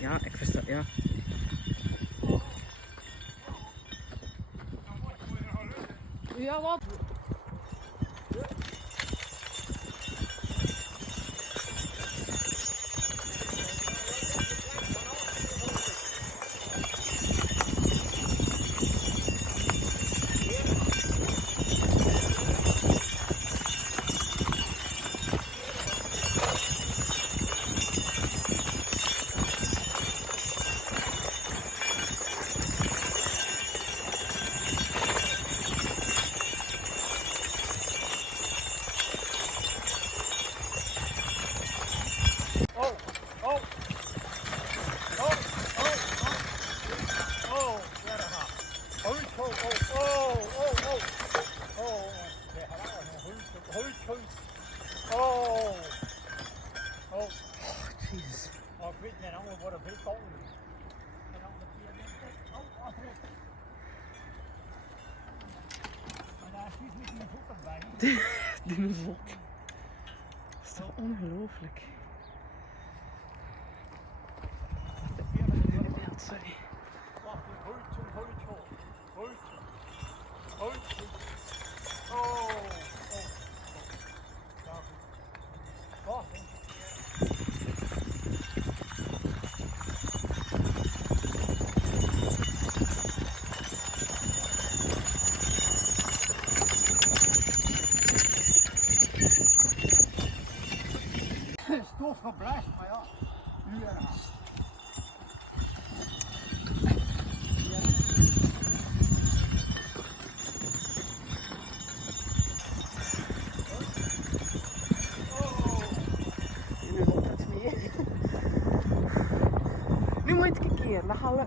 Ja, ik versta, ja. Ja, wat? Jezus. Doe me zot. Dat is toch ongelooflijk. Sorry. Stof geblast, maar ja, nu en dan. Nu wordt het meer. Nu moet ik een keer, dan gaan we.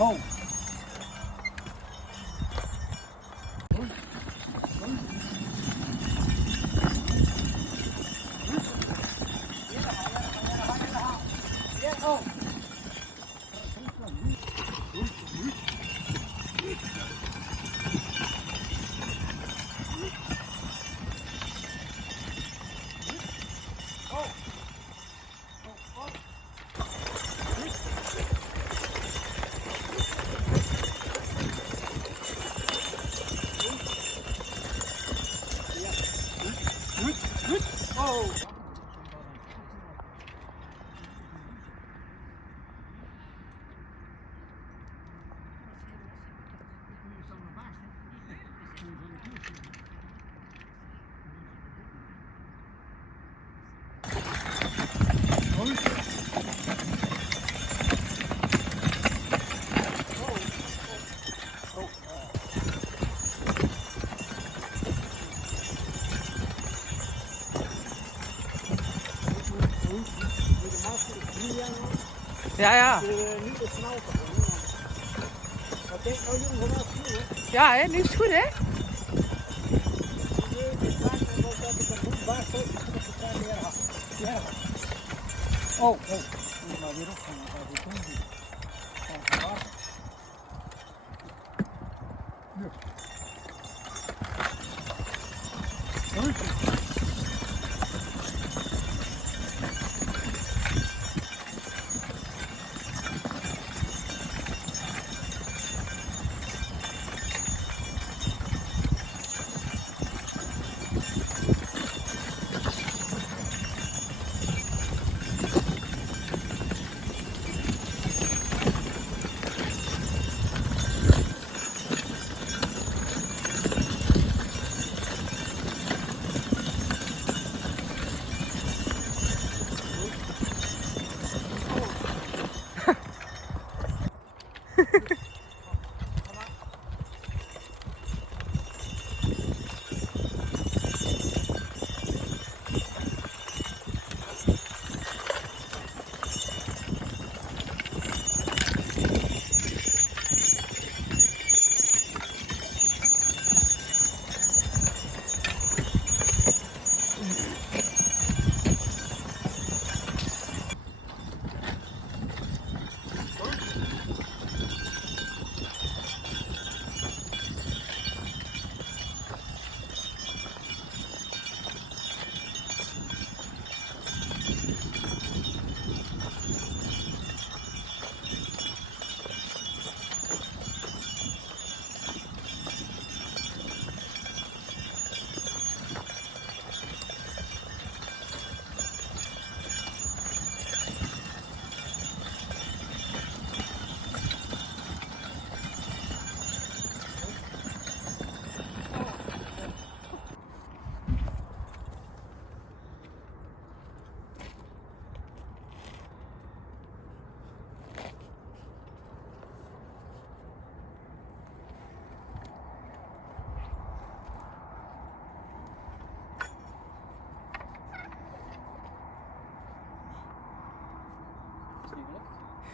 Oh. Ja, ja. Ja, hè? Nu is het goed, hè? Oh, maar weer op gaan.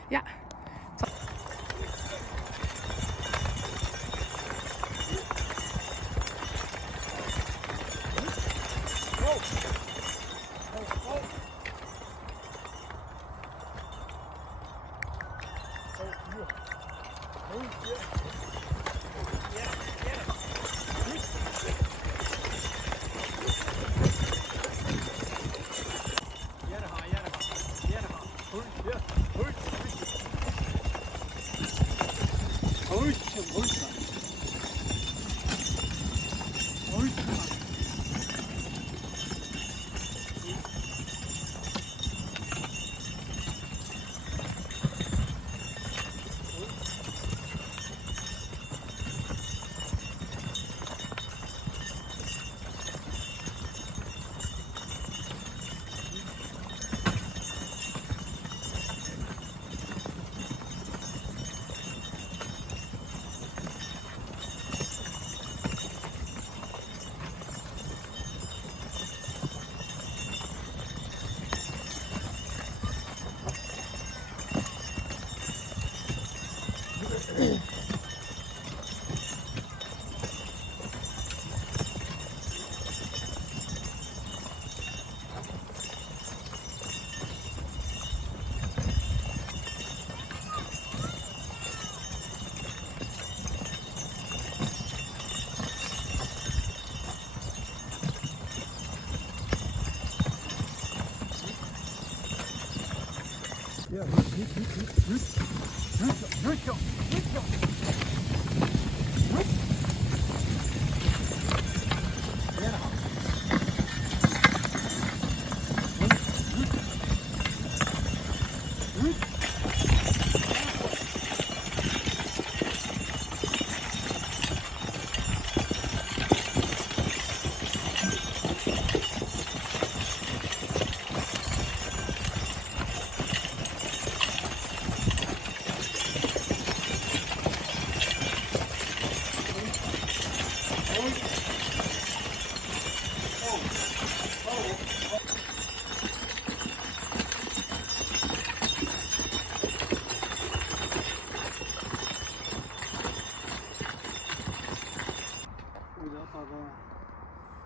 Ja.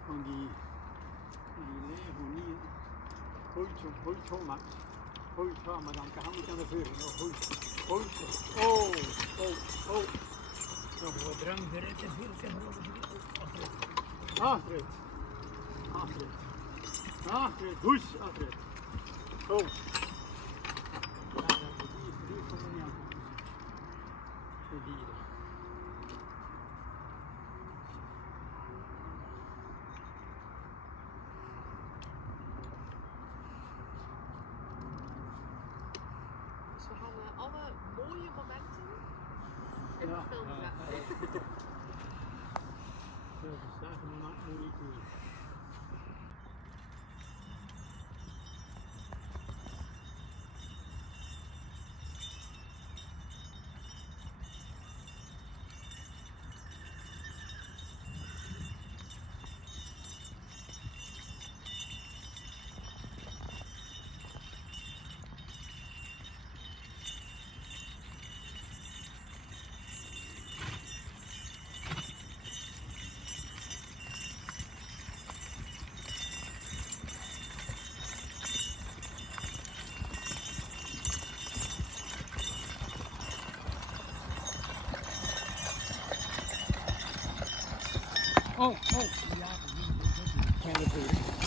van die lege hier. Hoi zo Max. Hoi zo, maar dan gaan we aan de veuren. Hoi zo. Oh. Dan wordt drang de rit is heel Astrid. Hoes, Astrid. Oh. Ja, dat is die komen niet aan. De dieren. Dus we gaan alle mooie momenten in de film zetten. Veel zaken maakt moeilijk niet. Oh.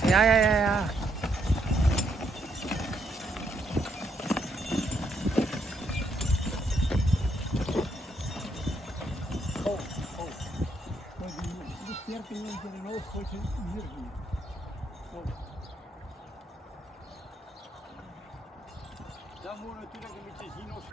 Ja. Die sterke in de hoofd gooit je hier niet. Dan moet je natuurlijk een beetje zien of...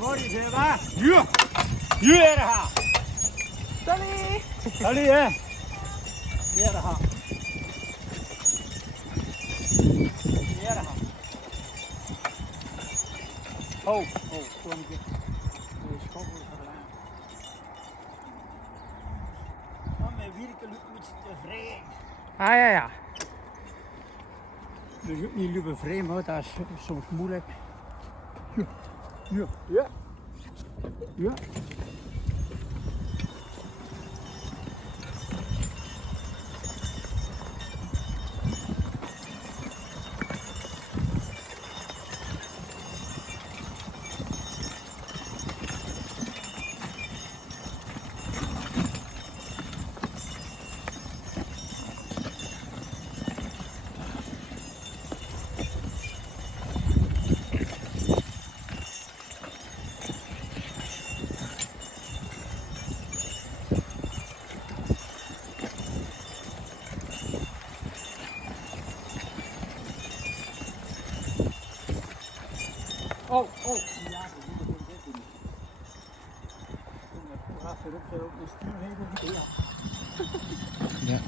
Mooi is daar. Hier ha. Salut hè. Hier ha. Oh, gewoon een keer. Schoppen verlaten. Dan met Wierke moet tevreden. Ja. Dus ook niet lopen vreemd, maar dat is soms moeilijk. Ja. Oh. Ja, dat moet ik ook doen. Toen gaat erop de stuurhegel. Ja.